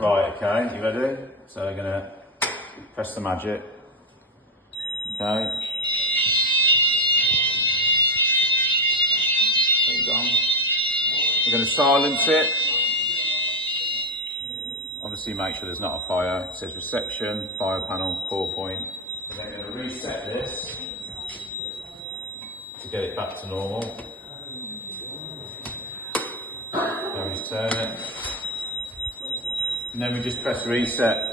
Right, okay, you ready? So we're gonna press the magic. Okay. We're going to silence it. Obviously make sure there's not a fire. It says reception, fire panel, core point. And then going to reset this to get it back to normal. Then we just turn it. And then we just press reset